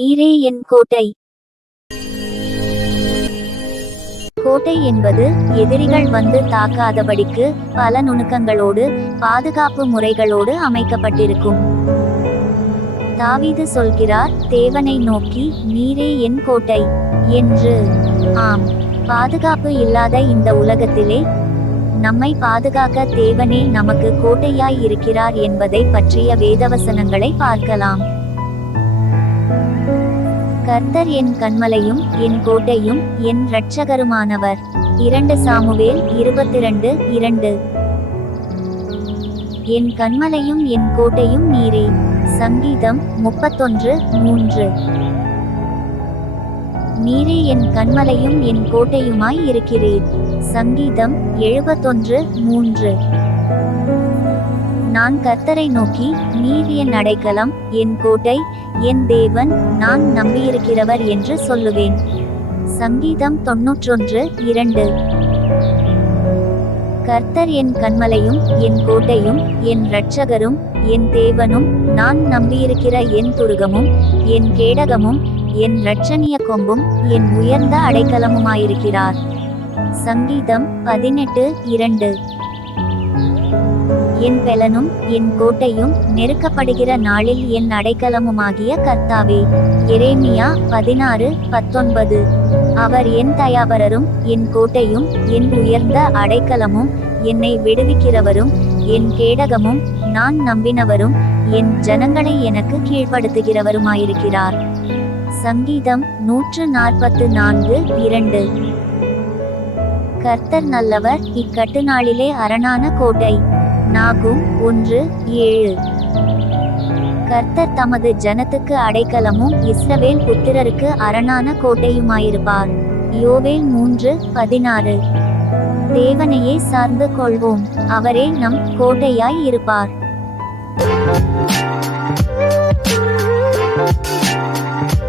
நீரே என் கோட்டை. கோட்டை என்பது எதிரிகள் வந்து தாக்காதபடிக்கு பல நுணுக்கங்களோடு பாதுகாப்பு முறைகளோடு அமைக்கப்பட்டிருக்கும். தாவீது சொல்கிறார், தேவனை நோக்கி, நீரே என் கோட்டை என்று. ஆம், பாதுகாப்பு இல்லாத இந்த உலகத்திலே நம்மை பாதுகாக்க தேவனே நமக்கு கோட்டையாய் இருக்கிறார் என்பதை பற்றிய வேதவசனங்களை பார்க்கலாம். கர்த்தர் என் கன்மலையும் என் கோட்டையும் என் இரட்சகருமானவர். 2 சாமுவேல் 22:2. என் கன்மலையும் என் கோட்டையும் நீரே. சங்கீதம் 31:3. நீரே என் கன்மலையும் என் கோட்டையுமாய் இருக்கிறீர். சங்கீதம் 71:3. நான் கர்த்தரை நோக்கி, நீர் என் அடைக்கலம், என் கோட்டை, என் தேவன், நான் நம்பியிருக்கிறவர் என்று சொல்லுவேன். சங்கீதம் 91:2. கர்த்தர் என் கன்மலையும் என் கோட்டையும் என் இரட்சகரும் என் தேவனும் நான் நம்பியிருக்கிற என் துருகமும் என் கேடகமும் என் இரட்சணிய கொம்பும் என் உயர்ந்த அடைக்கலமுமாயிருக்கிறார். சங்கீதம் 18:2. என் பெலனும் என் கோட்டையும் நெருக்கப்படுகிற நாளில் என் அடைக்கலமுமாகிய கர்த்தாவே. எரேமியா 16:19. அவர் என் தயாபரரும் என் கோட்டையும் என் உயர்ந்த அடைக்கலமும் என்னை விடுவிக்கிறவரும் என் கேடகமும் நான் நம்பினவரும் என் ஜனங்களை எனக்கு கீழ்ப்படுத்துகிறவருமாயிருக்கிறார். சங்கீதம் 144:2. கர்த்தர் நல்லவர், இக்கட்டு நாளிலே அரணான கோட்டை. நாகும் 1:7. கர்த்தர் தமது ஜனத்துக்கு அடைக்கலமும் இஸ்ரவேல் புத்திரருக்கு அரணான கோட்டையுமாயிருப்பார். யோவேல் 3:16. தேவனையே சார்ந்து கொள்வோம், அவரே நம் கோட்டையாய் இருப்பார்.